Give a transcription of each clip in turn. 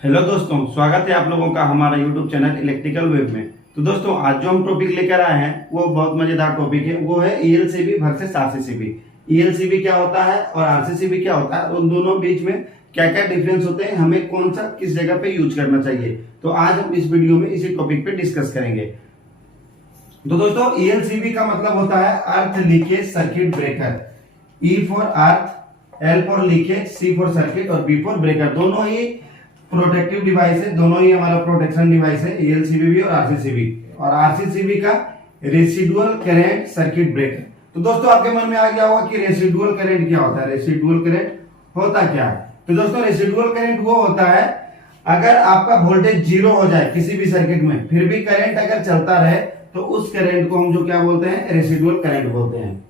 Hello दोस्तों, स्वागत है आप लोगों का हमारा यूट्यूब चैनल इलेक्ट्रिकल वेब में। तो दोस्तों आज जो हम टॉपिक लेकर आए हैं वो बहुत मजेदार टॉपिक है। वो है ईएलसीबी वर्सेस आरसीसीबी। ईएलसीबी क्या होता है और आरसीसीबी क्या होता है, उन दोनों बीच में क्या क्या डिफरेंस होते हैं, हमें कौन सा किस जगह पे यूज करना चाहिए। तो आज हम इस वीडियो में इसी टॉपिक पे डिस्कस करेंगे। तो दोस्तों ईएलसीबी का मतलब होता है earth leakage circuit breaker. E for earth, L for leakage, C for circuit और बी फॉर ब्रेकर। दोनों ही प्रोटेक्टिव डिवाइस है, दोनों ही हमारा प्रोटेक्शन डिवाइस है, ईएलसीबी भी और आरसीसीबी। और आरसीसीबी का रेसिडुअल करंट सर्किट ब्रेकर। तो दोस्तों आपके मन में आ गया होगा कि रेसिडुअल करंट क्या होता है। रेसिडुअल करंट होता क्या है? तो दोस्तों रेसिडुअल करंट वो होता है अगर आपका वोल्टेज जीरो हो जाए किसी भी सर्किट में, फिर भी करंट अगर चलता रहे तो उस करंट को हम जो क्या बोलते हैं, रेसिडुअल करंट बोलते हैं।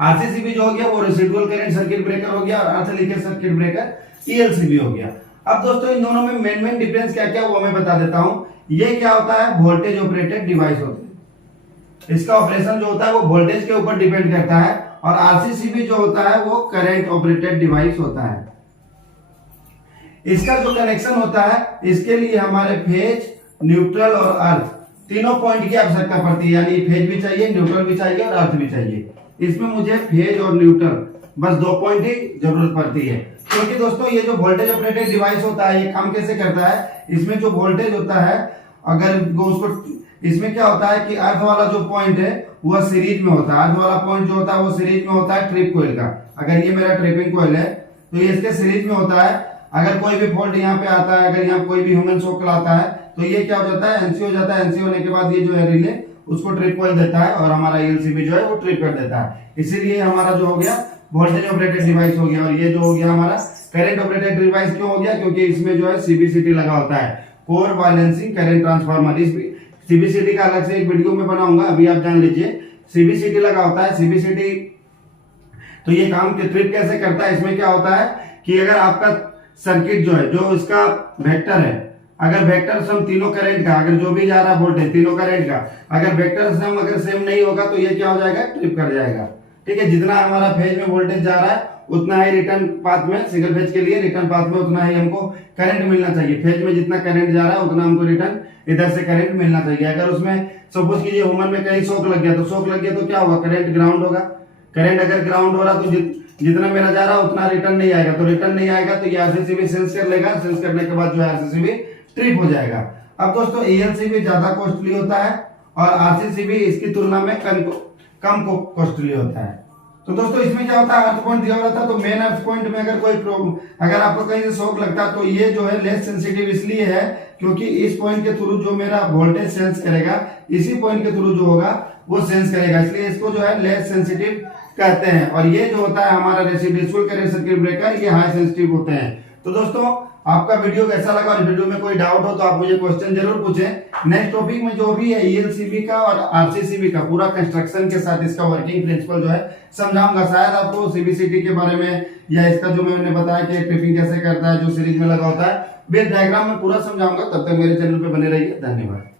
आरसीसीबी जो हो गया वो रेसिडुअल करंट सर्किट ब्रेकर हो गया और अर्थ लीकेज सर्किट ब्रेकर ईएलसीबी हो गया। अब दोस्तों इन दोनों में मेन डिफरेंस क्या क्या वो मैं बता देता हूं। ये क्या होता है, वोल्टेज ऑपरेटेड डिवाइस होते हैं। इसका ऑपरेशन जो होता है वो वोल्टेज के ऊपर डिपेंड करता है। और आरसीसीबी जो होता है वो करंट ऑपरेटेड डिवाइस होता है। इसका जो कनेक्शन होता है इसके लिए हमारे फेज, न्यूट्रल और अर्थ तीनों पॉइंट की आवश्यकता पड़ती है। यानी फेज भी चाहिए, न्यूट्रल भी चाहिए और अर्थ भी चाहिए। इसमें मुझे फेज और न्यूट्रल बस दो पॉइंट ही जरूरत पड़ती है। क्योंकि दोस्तों ये जो वोल्टेज ऑपरेटेड डिवाइस होता है ये काम कैसे करता है, इसमें जो वोल्टेज होता है अगर वो उसको, इसमें क्या होता है कि अर्थ वाला जो पॉइंट है वह सीरीज में होता है। अर्थ वाला पॉइंट जो होता है वो सीरीज में होता है ट्रिप कोइल का। अगर ये मेरा ट्रिपिंग कोइल है तो ये इसके सीरीज में होता है। अगर कोई भी फॉल्ट यहाँ पे आता है, अगर यहाँ कोई भी ह्यूमन शॉक आता है तो ये क्या हो जाता है, एनसी हो जाता है। एनसी होने के बाद ये जो है रिले उसको ट्रिप कोइल देता है और हमारा ईएलसीबी जो है वो ट्रिप कर देता है। इसीलिए हमारा जो हो गया वोल्टेज ऑपरेटेड डिवाइस हो गया। और ये जो हो गया हमारा करंट ऑपरेटेड डिवाइस क्यों हो गया, क्योंकि इसमें जो है सीबीसीटी लगा होता है, कोर बैलेंसिंग करंट ट्रांसफार्मर। इस सीबीसीटी का अलग से एक वीडियो में बनाऊंगा, अभी आप जान लीजिए। सीबीसीटी लगा होता है। सीबीसीटी तो ये काम ट्रिप कैसे करता है, इसमें क्या होता है कि अगर आपका सर्किट जो है, जो इसका वेक्टर है, अगर वेक्टर सम तीनों करंट का, अगर जो भी जा रहा है वोल्टेज तीनों करंट का, अगर वेक्टर सम अगर सेम नहीं होगा तो ये क्या हो जाएगा, ट्रिप कर जाएगा। ठीक है, जितना हमारा फेज में वोल्टेज जा रहा है उतना ही रिटर्न पाथ में, सिंगल फेज के लिए रिटर्न पाथ में उतना ही हमको करंट मिलना चाहिए। फेज में जितना करंट जा रहा है उतना हमको रिटर्न इधर से करंट मिलना चाहिए। अगर उसमें सपोज कीजिए ह्यूमन में कहीं शॉक लग गया तो शॉक लग गया तो क्या होगा, करंट ग्राउंड होगा। करंट अगर ग्राउंड हो रहा तो जितना मेरा जा रहा उतना रिटर्न नहीं आएगा। तो रिटर्न नहीं आएगा तो ये आरसीसीबी सेंस कर लेगा। सेंस करने के बाद जो है आरसीसीबी ट्रिप हो जाएगा। अब दोस्तों ईएलसीबी ज्यादा कॉस्टली होता है और आरसीसीबी इसकी तुलना में कम कॉस्टली होता है। तो दोस्तों इसमें क्या होता है, अर्थ पॉइंट दिया हुआ था तो मेन अर्थ पॉइंट में अगर कोई प्रॉब्लम, अगर आपको कहीं से शॉक लगता है तो ये जो है लेस सेंसिटिव इसलिए है क्योंकि इस पॉइंट के थ्रू जो मेरा वोल्टेज सेंस करेगा, इसी पॉइंट के थ्रू जो होगा वो सेंस करेगा, इसलिए इसको जो है लेस सेंसिटिव कहते हैं। और ये जो होता है हमारा रेसिडुअल करंट सर्किट ब्रेकर, ये हाई सेंसिटिव होते हैं। तो दोस्तों आपका वीडियो कैसा लगा और वीडियो में कोई डाउट हो तो आप मुझे क्वेश्चन जरूर पूछें। नेक्स्ट टॉपिक में जो भी है ईएलसीबी का और आरसीसीबी का पूरा कंस्ट्रक्शन के साथ इसका वर्किंग प्रिंसिपल जो है समझाऊंगा। शायद आपको सीबीसीटी के बारे में या इसका जो मैंने बताया कि ट्रिपिंग कैसे करता है, जो सीरीज में लगा होता है, बेस डायग्राम में पूरा समझाऊंगा। तब तक मेरे चैनल पे बने रहिए। धन्यवाद।